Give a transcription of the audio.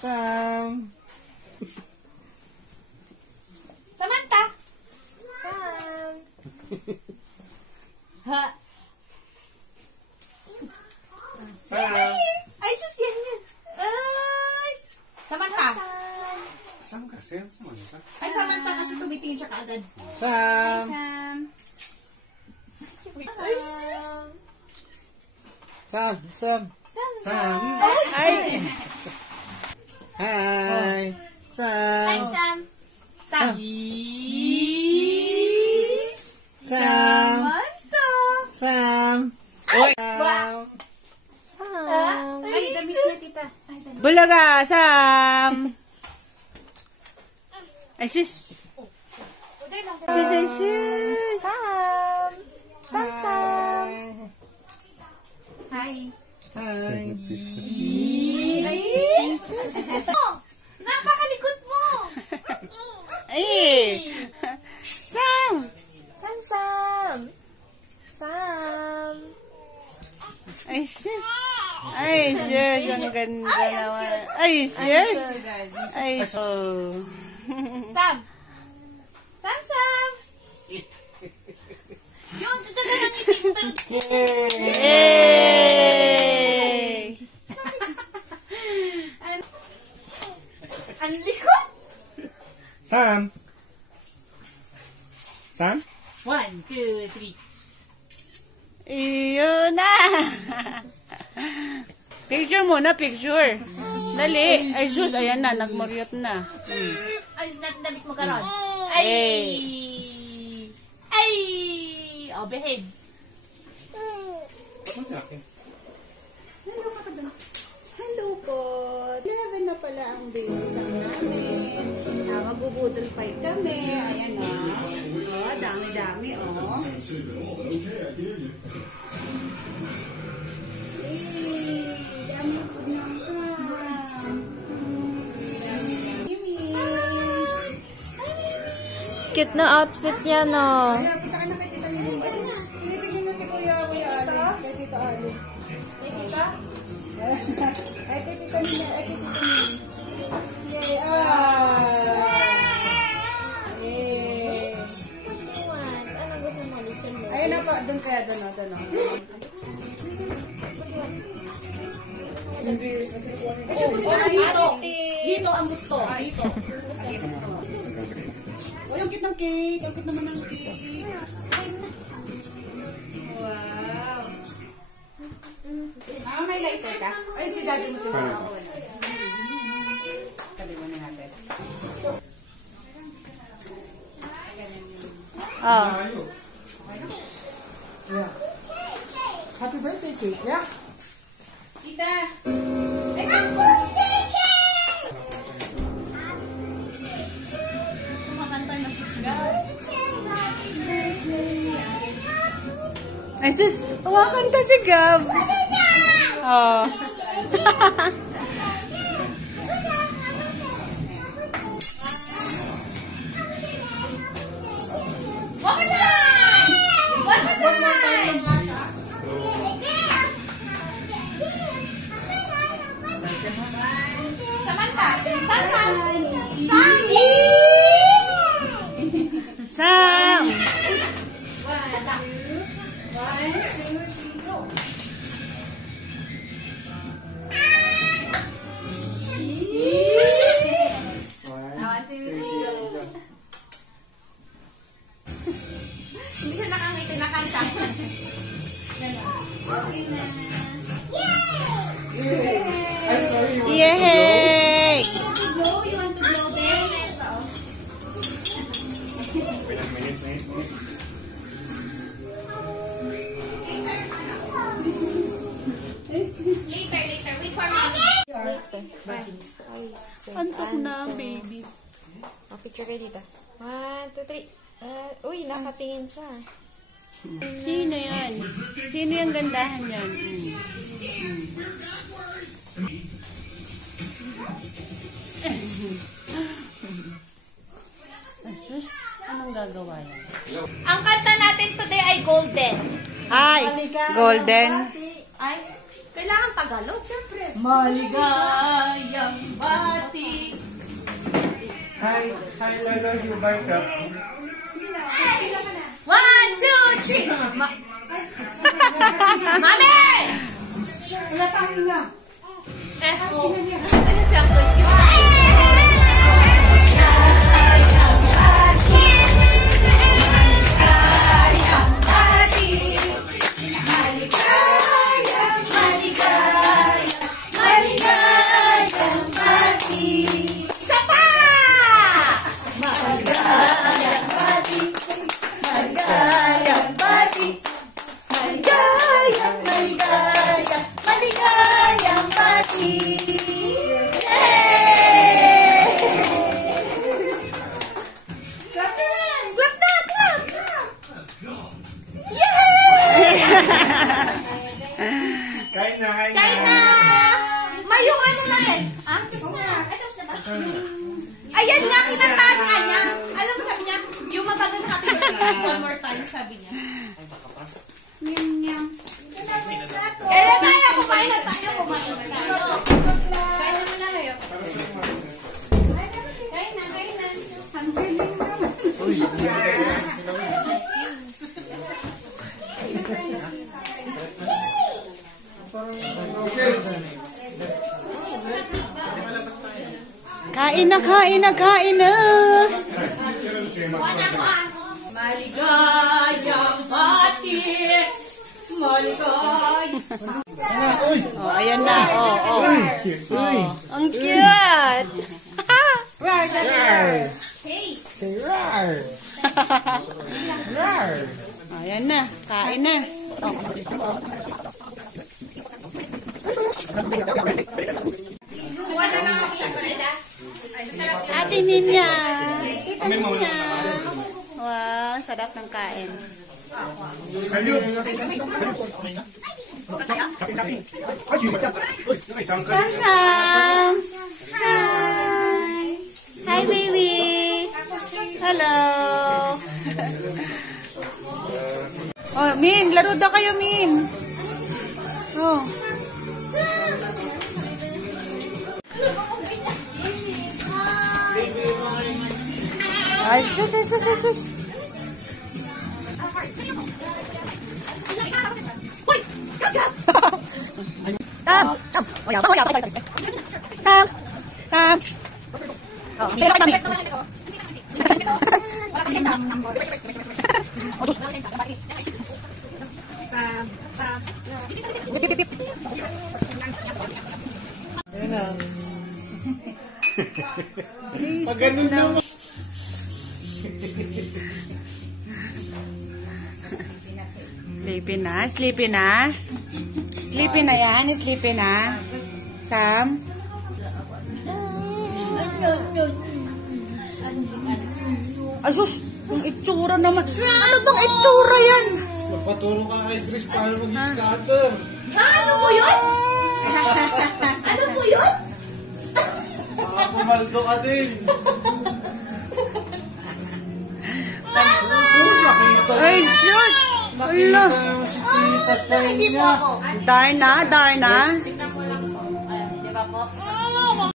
Sam. Samantha. Sam. Ha. Sam. Ay, sus, yan. Ay. Samantha. Sam kasi. Samantha. Ay, Samantha kasi tumitingin siya kaagad. Sam. Sam. Sam. Sam. Sam. Ay. Hi. Sam. Hi, Sam. Sam. Samantha. Sam. Oy. Sam. Ay, damit niya, tita. Bulaga, Sam! Ay, sis! Sis! Sam. Sam. Hi. Hi. Hi. Ay. Oh, napakalikot mo. Ay! Sam! Sam. Sam. Ay, sis! Ay, sis! Ang ganda naman. Ay, sis! Ay, oh. Sam. Sam. Yung ganda ng isip pero Yay! ang likot. Sam. Sam. 1, 2, 3. Iyon na! Picture muna, picture. Dali. Ay, sus, ayan na, nagmuryot na. Ay, damit mo karon. Ay. Ay. Oh, behave. Hello po. 11 na pala ang babies namin. Magbubudol fight kami. Ayan o. Oh, dami-dami o. Oh. Dami po ng Sam. Cute na outfit niya, no? Kaya, punta ka na kay Tita Mimi. Ayun na. Pinipigin mo si Kuya Ali. Kay Tita Ali. Kay Tita? Ay, kay Tita Mimi. Ay, kay Tita Mimi. Yay! Yay! Anong gusto mo? Listen mo. Ayun na po. Doon kaya. Doon o. Hito. Hito ang gusto. Hito. O, yung cute ng cake. Yung cute naman ng cake. Wow. May lighter ka? Ay, si daddy mo si Mama ko. Tabi mo na natin. Oh. Yeah. Happy birthday cake, yeah? Tita. Kumakanta na si Ay, sus! Kumakanta si Gab! Oh. One more time! Samantha! Sam! Hindi siya nakangiti na kanta. I'm sorry. You want Yay! Blow? You want to blow, babe? Wait a minute. Later. Wait for mommy. Antok na, baby. Picture kayo dito. 1, 2, 3. Uy, nakatingin siya. Sino yan? Sino yung gandahan yan? Asus, anong gagawa yan? Ang kanta natin today ay Golden. Ay, golden. Ay, kailangan Tagalog, syempre. Maligayang bati. Hi, Lolo, you bite up. 1, 2, 3. Mami! Wala pang ina. Oh. Ano siya? Kain na. Kain na! May yung ano na rin. Ah? Tapos na ba? Ayan nga, kinantahan nga niya. Alam mo sabi niya, yung matagal na ating one more time, sabi niya. Kaya tayo, kumain na tayo. Kain na muna kayo. Kain na. Ang galing naman. Kain na. Maligayang bati. Oh, ayan na. Oh. Ang cute. Hey! Say rar. Rar. Ayan na. Kain na. Ate Ninya. Kami muna. Wow, sarap ng kain. Ayups. Sam. Hi, baby. Hello. Oh, Min, laro daw kayo, Min. Oh. Ay, sus. Tam. Pag ganun naman. Sleepy na yan, sleepy na. Sam? Ay, sus! Ang itsura naman. Ano bang itsura yan? Magpaturo ka kay Chris paano mag-scatter. Ano po yun? Pumaldo ka din. Sus, nakita. Ay, sus! Ala! Si Tita Hindi po ako. Darna?